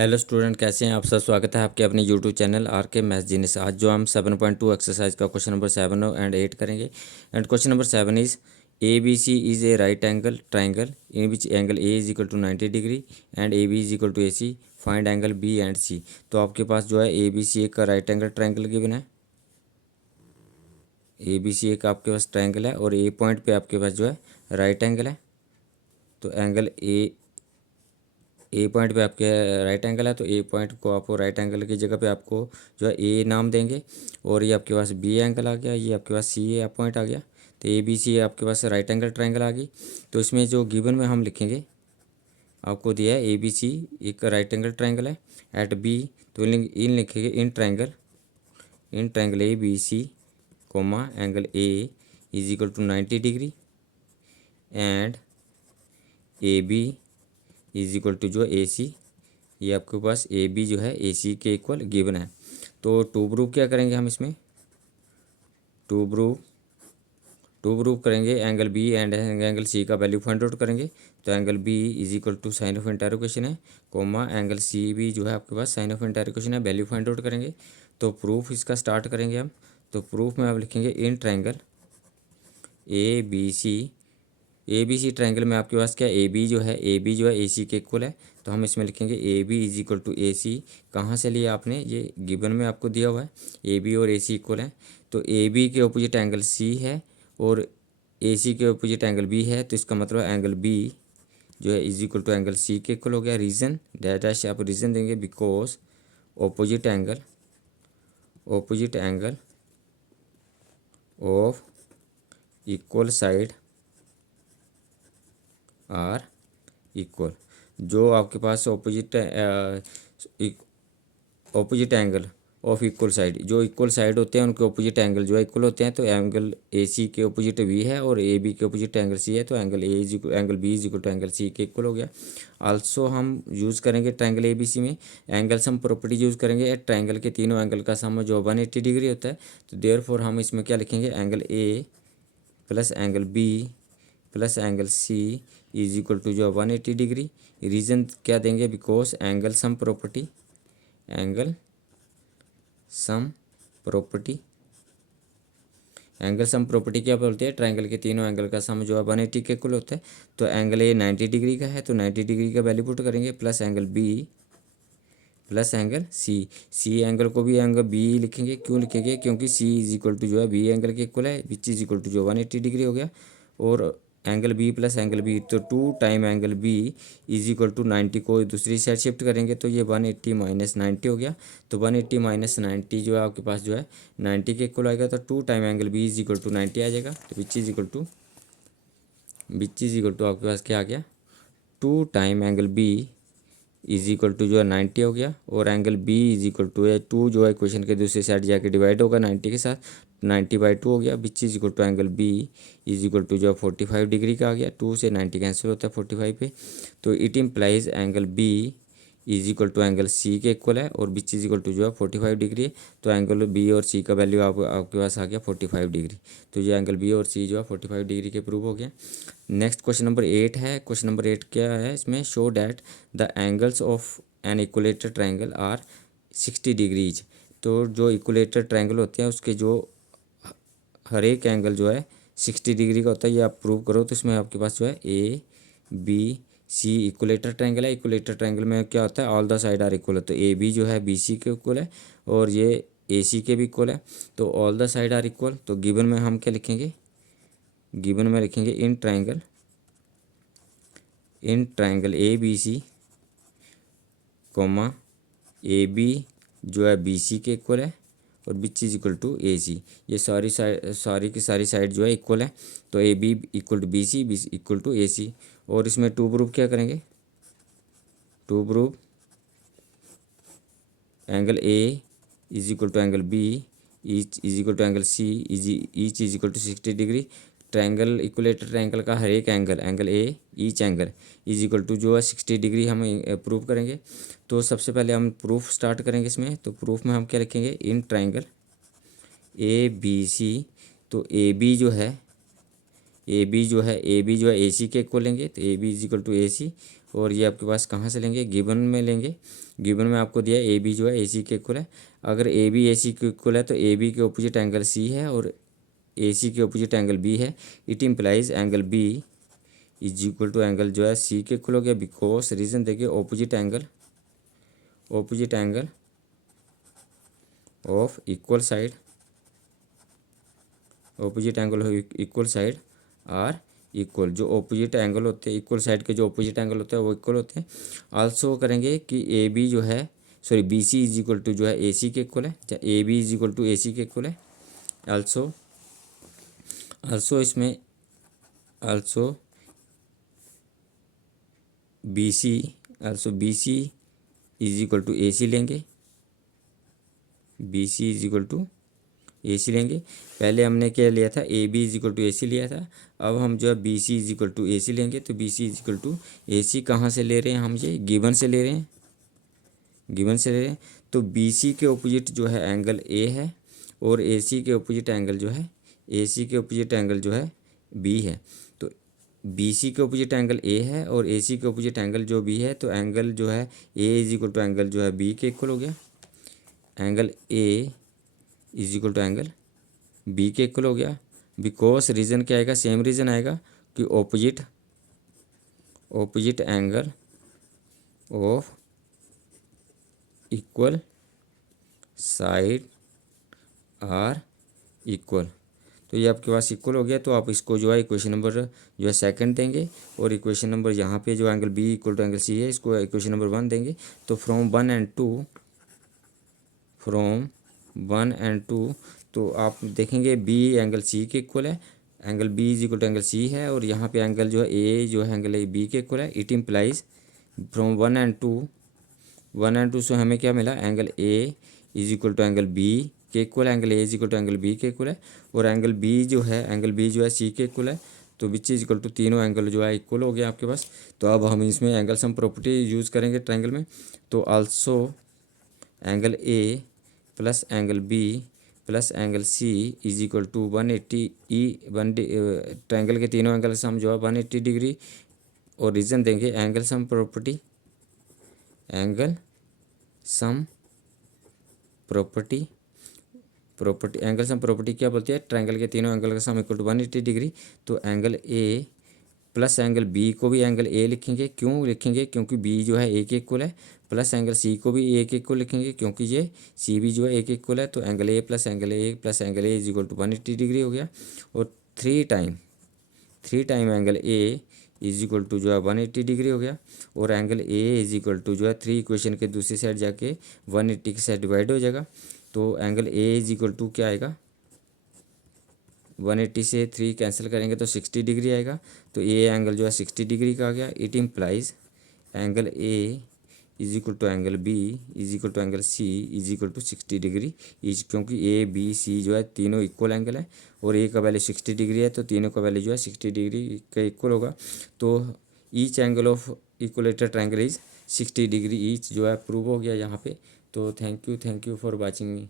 Hello student, कैसे हैं आप सब। स्वागत है आपके अपने यूट्यूब चैनल आर के मैथ जीनियस। आज जो हम 7.2 एक्सरसाइज का क्वेश्चन नंबर 7 एंड 8 करेंगे। And question number 7 is A B C is a right angle triangle in which angle A is equal to 90 degree and A B is equal to A C. Find angle B and C. तो आपके पास जो है A B C एक right angle triangle given है। A B C एक आपके पास triangle है और ए पॉइंट पे आपके पास जो है राइट एंगल है। तो एंगल ए पॉइंट पे आपके राइट एंगल है, तो ए पॉइंट को आपको राइट एंगल की जगह पे आपको जो है ए नाम देंगे। और ये आपके पास बी एंगल आ गया, ये आपके पास सी ए पॉइंट आ गया। तो ए बी सी आपके पास राइट एंगल ट्राइंगल आ गई। तो इसमें जो गिवन में हम लिखेंगे, आपको दिया है ए बी सी एक राइट एंगल ट्राइंगल है एट बी। तो इन लिखेंगे in triangle A B C comma angle A is equal to 90 degree and A B is equal to जो ए सी। ये आपके पास ए बी जो है ए सी के इक्वल गिवन है। तो टू प्रूफ क्या करेंगे हम इसमें, टू प्रूफ करेंगे angle B and angle C का वैल्यू फाइंड आउट करेंगे। तो angle B is equal to sign of interrogation है कोमा एंगल सी भी जो है आपके पास साइन ऑफ इंटररोगेशन है, वैल्यू फाइंड आउट करेंगे। तो प्रूफ इसका स्टार्ट करेंगे हम। तो प्रूफ में आप लिखेंगे in triangle A B C triangle में आपके पास क्या ए बी जो है ए सी के इक्वल है। तो हम इसमें लिखेंगे A B is equal to A C. कहाँ से लिया आपने, ये गिवन में आपको दिया हुआ है ए बी और ए सी इक्वल है। तो ए बी के ऑपोजिट एंगल सी है और ए सी के ऑपोजिट एंगल बी है। तो इसका मतलब एंगल बी जो है is equal to angle C के इक्वल हो गया। रीज़न डैश आप रीज़न देंगे because opposite angle of equal side are equal. जो आपके पास opposite angle of equal side, जो इक्वल साइड होते हैं उनके ऑपोजिट एंगल जो है इक्वल होते हैं। तो एंगल ए सी के ऑपोजिट बी है और ए बी के ऑपोजिट एंगल सी है। तो angle B is equal to angle C के इक्वल हो गया। आल्सो हम यूज़ करेंगे ट्राइंगल ए बी सी में एंगल सम प्रॉपर्टी यूज़ करेंगे। ट्राइंगल के तीनों एंगल का सम जो 180 डिग्री होता है। तो देयरफॉर हम इसमें क्या लिखेंगे, angle A plus angle B plus angle C is equal to जो 180 डिग्री। रीज़न क्या देंगे, बिकॉज एंगल सम प्रॉपर्टी क्या बोलते हैं, ट्राइंगल के तीनों एंगल का सम जो है 180 के इक्वल होता है। तो एंगल ए 90 डिग्री का है, तो 90 डिग्री का वैल्यू पुट करेंगे plus angle B plus angle C angle को भी एंगल बी लिखेंगे। क्यों लिखेंगे, क्योंकि सी इज इक्वल टू जो है बी एंगल के इक्वल है, विच इज इक्वल टू जो 180 डिग्री हो गया। और angle B plus angle B, तो 2 time angle B is equal to 90 को दूसरी साइड शिफ्ट करेंगे तो ये 180 माइनस 90 हो गया। तो 180 माइनस 90 जो है आपके पास जो है 90 के इक्वल आएगा। तो 2 time angle B is equal to 90 आ जाएगा। तो विच इज इक्वल टू आपके पास क्या आ गया, 2 time angle B is equal to जो है 90 हो गया। और angle B is equal to है 2 जो है इक्वेशन के दूसरी साइड जाके डिवाइड होगा 90 के साथ, 90/2 हो गया। Which is equal to angle B is equal to जो है 45 डिग्री का आ गया। 2 से 90 कैंसिल होता है 45 पे। तो it implies angle B is equal to angle C के इक्वल है और विच इज इक्वल टू जो है 45 डिग्री है। तो एंगल बी और सी का वैल्यू आपके पास आ गया 45 डिग्री। तो ये एंगल बी और सी जो है 45 डिग्री के प्रूव हो गया। नेक्स्ट क्वेश्चन नंबर 8 है। क्वेश्चन नंबर 8 क्या है, इसमें show that the angles of an equilateral triangle are 60 degrees. तो जो इक्वलेटर ट्राइंगल होते हैं उसके जो हर एक एंगल जो है 60 डिग्री का होता है, ये आप प्रूव करो। तो इसमें आपके पास जो है A B C equilateral triangle है। इक्वलेटर ट्राइंगल में क्या होता है, all the side are equal है। तो ए बी जो है बी सी के इक्वल है और ये ए सी के भी इक्वल है। तो all the side are equal. तो गिवन में हम क्या लिखेंगे, गिवन में लिखेंगे in triangle A B C comma A B जो है बी सी के इक्वल है और which is equal to A C. ये सारी की सारी साइड जो है इक्वल है। तो A B equal to B C equal to A C. और इसमें टू प्रूफ क्या करेंगे, to proof angle A is equal to angle B each is equal to angle C each is equal to 60 degree. Triangle equilateral triangle का हर एक angle A each angle is equal to जो है 60 degree हम prove करेंगे। तो सबसे पहले हम प्रूफ स्टार्ट करेंगे इसमें। तो प्रूफ में हम क्या लिखेंगे, इन ट्राइंगल ए बी सी। तो ए बी जो है ए सी के इक्वल लेंगे। तो A B is equal to A C और ये आपके पास कहाँ से लेंगे, गिवन में लेंगे। गिवन में आपको दिया ए बी जो है ए सी के इक्वल है। अगर ए बी ए सी के इक्वल है तो ए बी के ऑपोजिट एंगल सी है और ए सी के ऑपोजिट एंगल बी है। It implies angle B is equal to angle जो है सी के इक्वल हो गया, बिकॉज रीजन देखिए opposite angle of equal side, opposite angle of equal side are equal. जो ऑपोजिट एंगल होते हैं इक्वल साइड के, जो ऑपोजिट एंगल होते हैं वो इक्वल होते हैं। आल्सो करेंगे कि ए बी जो है sorry B C is equal to जो है ए सी के इक्वल है, A B is equal to A C के इक्वल है। आल्सो इसमें B C is equal to A C लेंगे, B C is equal to A C लेंगे। पहले हमने क्या लिया था, A B is equal to A C लिया था। अब हम जो है B C is equal to A C लेंगे। तो B C is equal to A C कहाँ से ले रहे हैं हम, ये गिवन से ले रहे हैं, तो बी सी के ऑपोजिट जो है एंगल ए है और ए सी के ऑपोजिट एंगल जो है बी है। तो बी सी के ऑपोजिट एंगल ए है और ए सी के ऑपोजिट एंगल जो बी है, तो एंगल जो है A is equal to angle जो है बी के इक्वल हो गया। Angle A is equal to angle B के इक्वल हो गया, बिकॉज रीजन क्या आएगा, सेम रीजन आएगा कि opposite angle of equal side are equal. तो ये आपके पास इक्वल हो गया। तो आप इसको जो है इक्वेशन नंबर जो है सेकंड देंगे और इक्वेशन नंबर यहाँ पे जो angle B equal to angle C है इसको इक्वेशन नंबर 1 देंगे। तो फ्रॉम वन एंड टू तो आप देखेंगे बी एंगल सी के इक्वल है, angle B is equal to angle C है और यहाँ पे एंगल जो है ए जो है एंगल ए बी के इक्वल है। It implies from one and two से हमें क्या मिला, angle A is equal to angle B के इक्वल है, angle A is equal to angle B के इक्वल है और एंगल बी जो है सी के इक्वल है। तो विच इज इक्वल टू तीनों एंगल जो है इक्वल हो गया आपके पास। तो अब हम इसमें एंगल सम प्रॉपर्टी यूज़ करेंगे ट्रायंगल में। तो also angle A plus angle B plus angle C is equal to 180 triangle के तीनों एंगल सम जो है 180 डिग्री। और रीजन देंगे angle sum property angle sum property क्या बोलती है, ट्रायंगल के तीनों एंगल का सम इक्वल टू 180 डिग्री। तो angle A plus angle B को भी एंगल ए लिखेंगे, क्यों लिखेंगे, क्योंकि बी जो है ए के इक्वल है। प्लस एंगल सी को भी ए के इक्वल लिखेंगे क्योंकि ये सी भी जो है ए के इक्वल है। तो angle A plus angle A is equal to 180 degree हो गया। और three time angle A is equal to जो है 180 डिग्री हो गया। और angle A is equal to जो है 3 इक्वेशन के दूसरी साइड जाके 180 के साइड डिवाइड हो जाएगा। तो angle A is equal to क्या आएगा, 180 से 3 कैंसिल करेंगे तो 60 डिग्री आएगा। तो ए एंगल जो है 60 डिग्री का आ गया। It implies angle A is equal to angle B is equal to angle C is equal to 60 degree is, क्योंकि ए बी सी जो है तीनों इक्वल एंगल है और ए का वैल्यू 60 डिग्री है तो तीनों का वैल्यू जो है 60 डिग्री का इक्वल होगा। तो each angle of equilateral triangle is 60 degree each जो है प्रूव हो गया यहाँ पे। तो thank you for watching me.